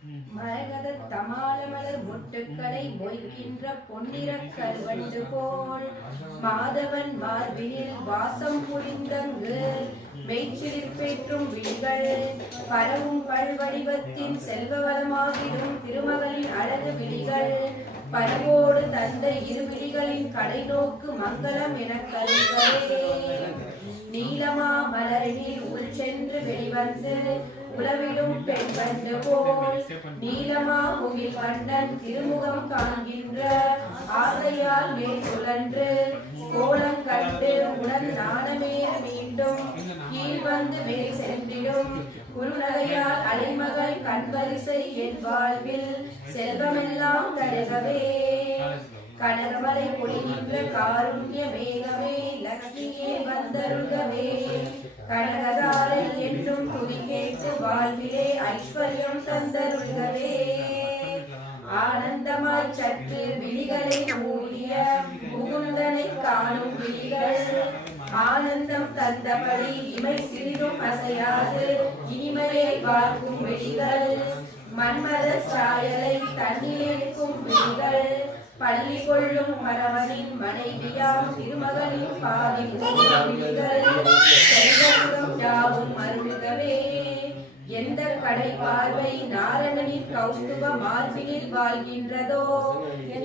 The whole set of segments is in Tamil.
மரகத தமாலமலர் மொட்டுக்களை மொய்க்கின்ற பொன்னிறக் கருவண்டு போல் மாதவன் மார்பினில் வாசம் புரிந்தங்கு மெய்ச்சிலிர்பேற்றும் விழிகள் பரவும் பல்வடிவத்தின் செல்வவளமாகிடும் திருமகளின் அழகு விழிகள் பரவோடு தந்த இருவிழிகளின் கடை நோக்கு மங்களம் எனக் கருங்களே. நீலமா மலரினில் உள் சென்று வெளிவந்து உலவிடும் பெண் கண்டு போல் நீலமா முகில் கண்ணன் திருமுகம் காண்கின்ற ஆசையால் மேல் சுழன்று கோலம் கண்டு உடன் நாணமே மீண்டும் கீழ் வந்து மேல் சென்றிடும் குறுநகையால் அலைமகள் கண்வரிசை என் வாழ்வில் செல்வமெல்லாம் கருகவே. கனகமலை பொழிகின்ற காருண்ய மேகமே லக்ஷ்மியே வந்தருகவே. கனகதாரை என்னும் துதி கேட்டு வாழ்விலே ஐஸ்வர்யம் தந்தருகவே. ஆனந்தமாய் சற்று விழிகளை மூடிய முகுந்தனை காணும் விழிகள் ஆனந்தம் தந்தபடி இமை சிறிதும் அசையாது இனிமையை பார்க்கும் விழிகள் மன்மத சாயலை தண்ணீருக்கும் விழிகள் பள்ளி கொள்ளும் மரவனின் மனைவியாம் திருமகனின் பாதி விழிகள் செல்வம் யாவும் அருள்கவே. எந்த கடை பார்வை நாரணனின் கௌஸ்துப மார்பினில் வாழ்கின்றதோ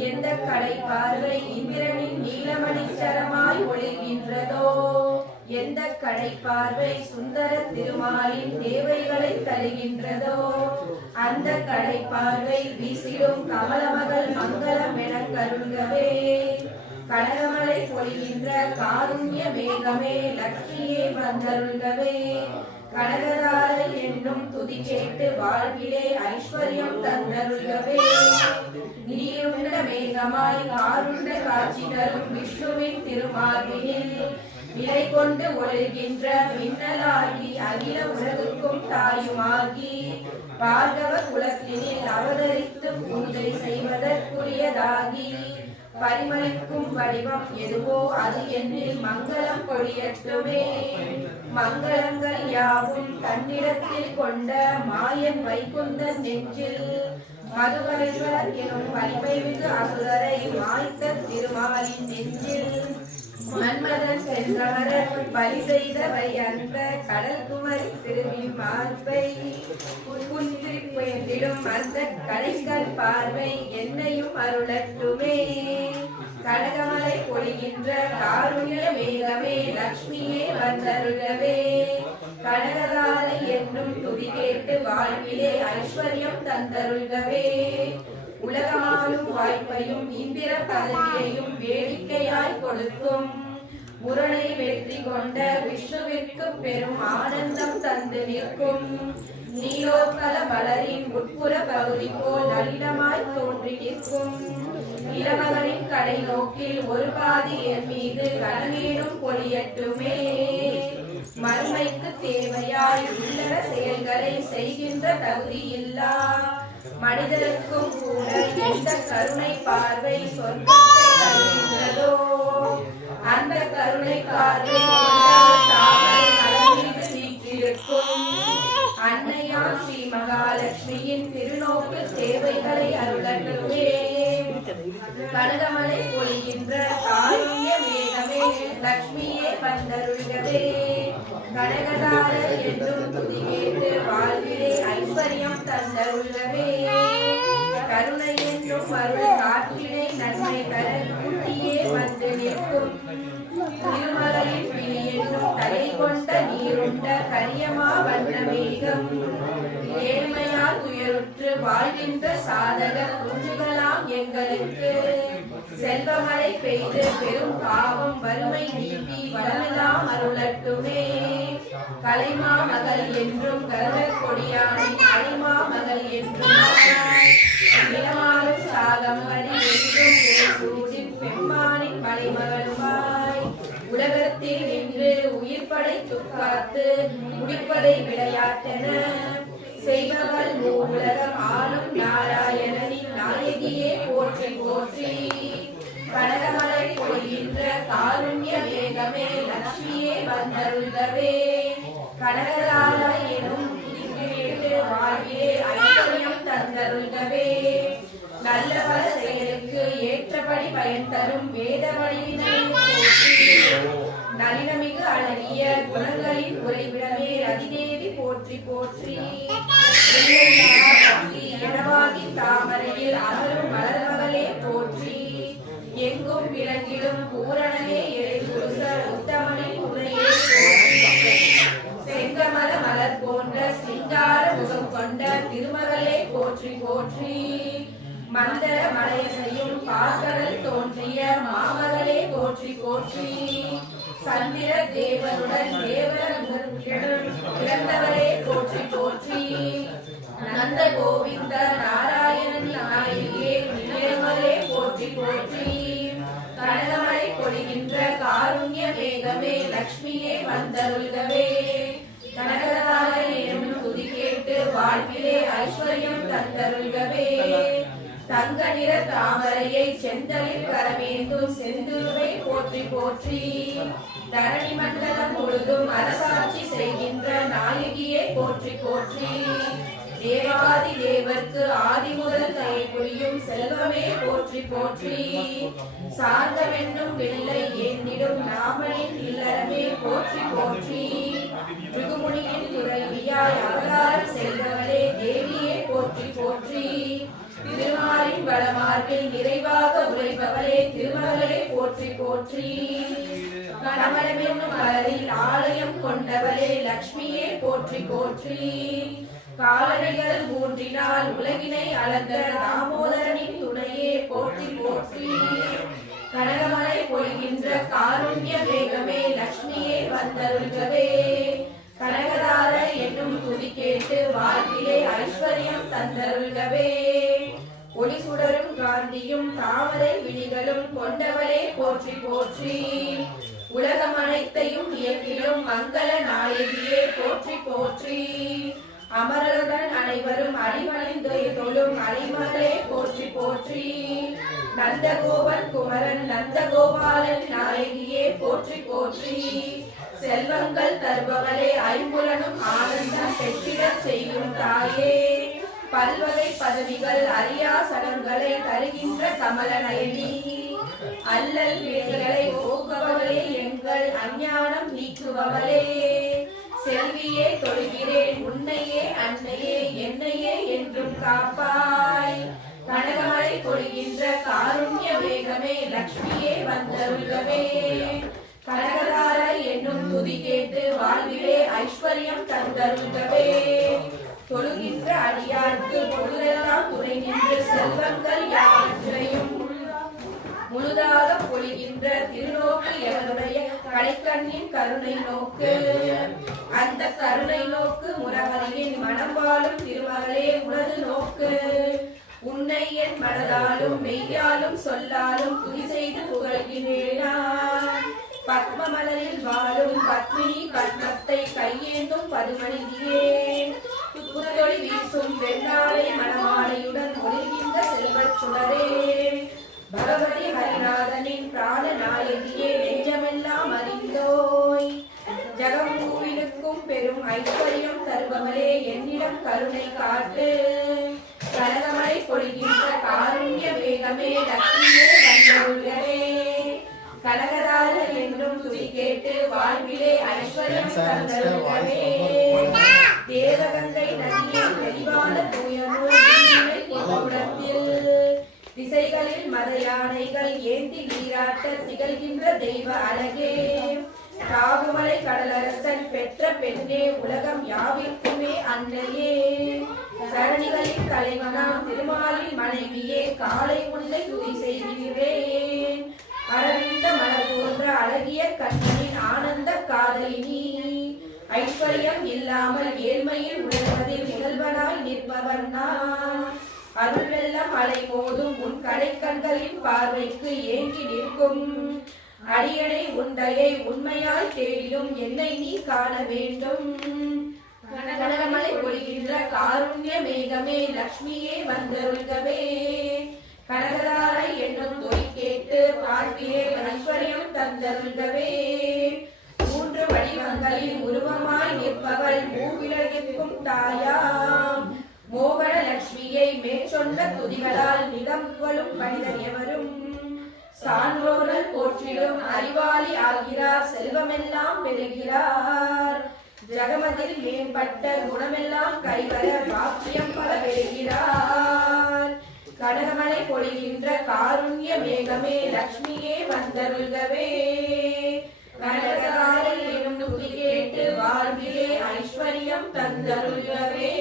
எந்த கடை பார்வை இந்திரனின் நீலமணி சரமாய் ஒளிர்கின்றதோ எந்த கடை பார்வை சுந்தர திருமாலின் தேவைகளை தருகின்றதோ அந்த கடை பார்வை வீசிடும் கமலமகள் மங்களம் என கருங்கவே. கனகமலை பொழிகின்ற காருண்ய மேகமே லக்ஷ்மியே வந்தருள்கவே. கனகதாரை என்னும் துதி கேட்டு வாழ்விலே ஐஸ்வர்யம் தந்தருள்கவே. நீருண்ட மேகமாய் காருண்ட காட்சி தரும் விஷ்ணுவின் திருமார்பினில் நிலை கொண்டு ஒழுகின்ற மின்னலாகி அகில உலகுக்கும் தாயுமாகி பார்கவ குலத்தினில் அவதரித்து பூஜை செய்வதற்குரியதாகி பரிமளிக்கும் வடிவம் எதுவோ அது என்னில் மங்களம் பொழியட்டுமே. மங்களங்கள் யாவும் தன்னிடத்தில் கொண்ட மாயன் வைகுந்தன் நெஞ்சில் மதுகரைவர் எனும் வலிமை மிகு அசுரரை மாய்த்த திருமாலின் நெஞ்சில் மன்மதன் சென்றவர பலி செய்தவை அந்த கடல் குமரி திருவின் மார்பை புன்றிடும் அந்த கடைகள் பார்வை என்னையும் அருளட்டுமே. கனகமலை பொழிகின்ற காருண்ய மேகமே லக்ஷ்மியே வந்தருகவே. கனகதாரை என்னும் துதி கேட்டு வாழ்விலே ஐஸ்வர்யம் தந்தருள்கவே. உலகமாலும் வாய்ப்பையும் இந்திர பதவியையும் வேடிக்கையாய் கொடுக்கும் முரணை வெற்றி கொண்ட விஷ்ணுவிற்கு பெரும் ஆனந்தம் தந்து நிற்கும் நீலோத்கல மலரின் உட்புற பகுதி போல் நளினமாய் தோன்றி நிற்கும் இளமகனின் கடை நோக்கில் ஒரு பாதி என் மீது கனமேனும் பொழியட்டுமே. மறுமைக்கு தேவையாய் உள்ளர செயல்களை செய்கின்ற தகுதி இல்லா மனிதருக்கும் கூட எந்த கருணை பார்வை சொர்க்கத்தை தருகின்றதோ அந்த கருணை பார்வை வீற்றிருக்கும் அன்னையாம் ஸ்ரீ மகாலட்சுமியின் திருநோக்கு சேவைகளை அருளட்டுமே. கனகமலை பொழிகின்ற காருண்ய மேகமே லக்ஷ்மியே வந்தருள்கவே. கனகதாரர் என்றும் துதி கேட்டு வாழ்விலே ஐஸ்வர்யம் தந்தருள்கவே. கருணை என்றும் அருள் காற்றினை நன்மை தர கூட்டியே வந்து நிற்கும் திருமலையின் பிழி என்னும் தலை கொண்ட நீருண்ட கரியமா வண்ண மேகம் ஏழ்மையால் துயருற்று வாழ்கின்ற சாதக குஞ்சுகளாம் எங்களுக்கு செல்வமழை பெய்து பெரும் பாவம் வறுமை நீக்கி வளமெல்லாம் அருளட்டுமே. கலைமா மகள் என்றும் கருணக் கொடியானின் அலைமா மகள் என்றும் நிலமான சாகம்பரி என்றும் சூடின் பெம்மானின் மலைமகளுமாய் உலகத்தில் நின்று உயிர் படைத்து காத்து முடிப்பதை விளையாட்டென செய்பவள் மூலகம் ஆளும் நாராயணனின் நாயகியே போற்றி போற்றி. கனகமலை பொழிகின்ற காருண்ய மேகமே லக்ஷ்மியே வந்தருள்கவே. கனகதாரை எனும் வாழ்விலே ஐஸ்வர்யம் தந்தருள்கவே நல்ல பல செயலுக்கு ஏற்றபடி பயன் தரும் வேத வழியினை போற்றி நளினமிகு அழகிய குணங்களின் உறைவிடமே ரதிதேவி போற்றி போற்றி எனவாகி தாமரையில் அமரும் மலர்மகளே போற்றி எங்கும் விளங்கிடும் பூரணமே இறைகுருச உத்தமனின் உரையே போற்றி செங்கமல மலர் போன்ற சிங்கார முகம் கொண்ட திருமகளே போற்றி போற்றி மந்தர மலையசையும் பார்க்கடல் தோன்றிய மாமகளே போற்றி போற்றி சந்திர தேவருடன் பிறந்தவரே போற்றி போற்றி நந்த கோவிந்த நாராயணன் நாயகியே நிலையமலே போற்றி போற்றி கனகமழை பொழிகின்ற காருண்ய மேகமே லக்ஷ்மியே வந்தருள்கவே கனகதாரை எனும் துதி கேட்டு வாழ்விலே ஐஸ்வர்யம் தந்தருள்கவே தங்க நிற தாமரையை செந்தலில் கரமேந்தும் செந்துருவை போற்றி போற்றி தரணி மண்டலம் முழுதும் அரசாட்சி செய்கின்ற நாயகியை போற்றி போற்றி தேவாதி தேவர்க்கு ஆதி முதல் கை புரியும் செல்வமே போற்றி போற்றி சார்ந்தவென்னும் வில்லை ஏந்திடும் நாமனின் இல்லறமே போற்றி போற்றி ருகுமுனியின் துறவியாய் அவதாரம் செய்தவளே தேவியே போற்றி போற்றி திருமாலின் வளமார்பில் நிறைவாக உரைபவளே திருமகளே போற்றி போற்றி கணவரம் என்னும் மலரில் ஆலயம் கொண்டவளே லக்ஷ்மியே போற்றி போற்றி காலடிகள் மூன்றினால் உலகினை அளந்த தாமோதரனின் துணையே போற்றி போற்றி கனகமலை பொழிகின்ற காருண்ய வேகமே லக்ஷ்மியே வந்தருள்கவே கனகதார என்னும் துதி கேட்டு வாழ்விலே ஐஸ்வர்யம் தந்தருள்கவே ஒளி சுடரும் காந்தியும் தாமரை விழிகளும் கொண்டவளே போற்றி போற்றி உலகம் அனைத்தையும் இயக்கிலும் மங்கள நாயகியே போற்றி போற்றி அமரருடன் அனைவரும் அடிமணிந்து தொழும் அடிமகளே போற்றி போற்றி நந்தகோபன் குமரன் நந்தகோபாலன் நாயகியே போற்றி போற்றி செல்வங்கள் தருபவளே ஐம்புலனும் ஆனந்தம் பெற்றிடச் செய்யும் தாயே பல்வகை பதவிகள் அரியா சடங்களை தருகின்ற கமல நயனி அல்லல் வினைகளை போக்குபவளே எங்கள் அஞ்ஞானம் நீக்குபவளே செல்வியே தொழுகிறேன் உன்னையே அன்னையே என்னையே என்றும் காப்பாய் கனகமழை பொழிகின்ற காருண்ய வேகமே லக்ஷ்மியே வந்தருள்கவே கனகதார என்னும் துதி கேட்டு வாழ்விலே ஐஸ்வர்யம் தந்தருள்கவே தொழுகின்ற அடியார்க்கு பொழுதெல்லாம் துணை நின்று செல்வங்கள் யாவற்றையும் முழுதாக பொழிகின்ற திருநோக்கு எவருடைய கடைக்கண்ணின் கருணை நோக்கு அந்த கருணை நோக்கு முரகரியின் மனம் வாழும் திருமகளே உனது நோக்கு உன்னை என் மனதாலும் மெய்யாலும் சொல்லாலும் துதி செய்து புகழ்கிறேன் பத்ம மலரில் வாழும் பத்மினி பத்மத்தை கையேந்தும் பதுமணியே புத்தொளி வீசும் வெண்ணாளை மணமாலையுடன் ஒளிர்கின்ற செல்வச் சுடரே பகவதி ஹரிநாதனின் பிராண நாயகியே நெஞ்சமெல்லாம் அறிந்தோய் ஜகமூவிலுக்கும் பெரும் ஐஸ்வர்யம் தருபவளே என்னிடம் கருணை காட்டு கனகமழை பொழிகின்ற காருண்ய வேகமே லக்ஷ்மியே வந்தருள்களே கனகதார என்றும் துதி கேட்டு வாழ்விலே ஐஸ்வர்யம் தந்தருள்களே தேவகங்கை நதியின் தெளிவான தூயமுடத்தில் திசைகளில் மத யானைகள் ஏந்தி நீராட்ட திகழ்கின்ற தெய்வ அழகே காகுமலை கடலரசன் பெற்ற பெண்ணே உலகம் யாவிற்குமே அன்னையே சரணிகளின் தலைவனாம் திருமாலின் மனைவியே காலை முல்லை துதி செய்கிறேன் அரவிந்த மலர் போன்ற அழகிய கண்ணனின் ஆனந்த காதலினி ஐஸ்வர்யம் இல்லாமல் ஏழ்மையில் உணர்வதில் நிகழ்வனாய் நிற்பவன் நான் அருள் வெள்ளம் அலை மோதும் உன் கடைக்கண்களின் பார்வைக்கு ஏங்கி நிற்கும் அடியனை உண்டையை உண்மையாய் தேடிடும் என்னை நீ காண வேண்டும் கனகமழை பொழிகின்ற காருண்ய மேகமே லக்ஷ்மியே வந்தருள்கவே கனகதாரை என்னும் தொய் கேட்டு பார்ப்பிலே ஐஸ்வர்யம் தந்தருள்கவே மூன்று வடிவங்களில் உருவமாய் நிற்பவள் மூவிலகிற்கும் தாயாம் மோகன லட்சுமியை துதிகளால் மிகம் புகழும் மனிதர் எவரும் சான்றோர்கள் போற்றிடும் அறிவாளி ஆகிறார் செல்வமெல்லாம் பெறுகிறார் ஜகமதில் மேம்பட்ட குணமெல்லாம் கைவர பாக்கியம் பல பெறுகிறார் கனகமலை பொழிகின்ற காருண்ய மேகமே லட்சுமியே வந்தருள்கவே கனகதாரை எனும் துதி கேட்டு வாழ்விலே ஐஸ்வர்யம் தந்தருள்கவே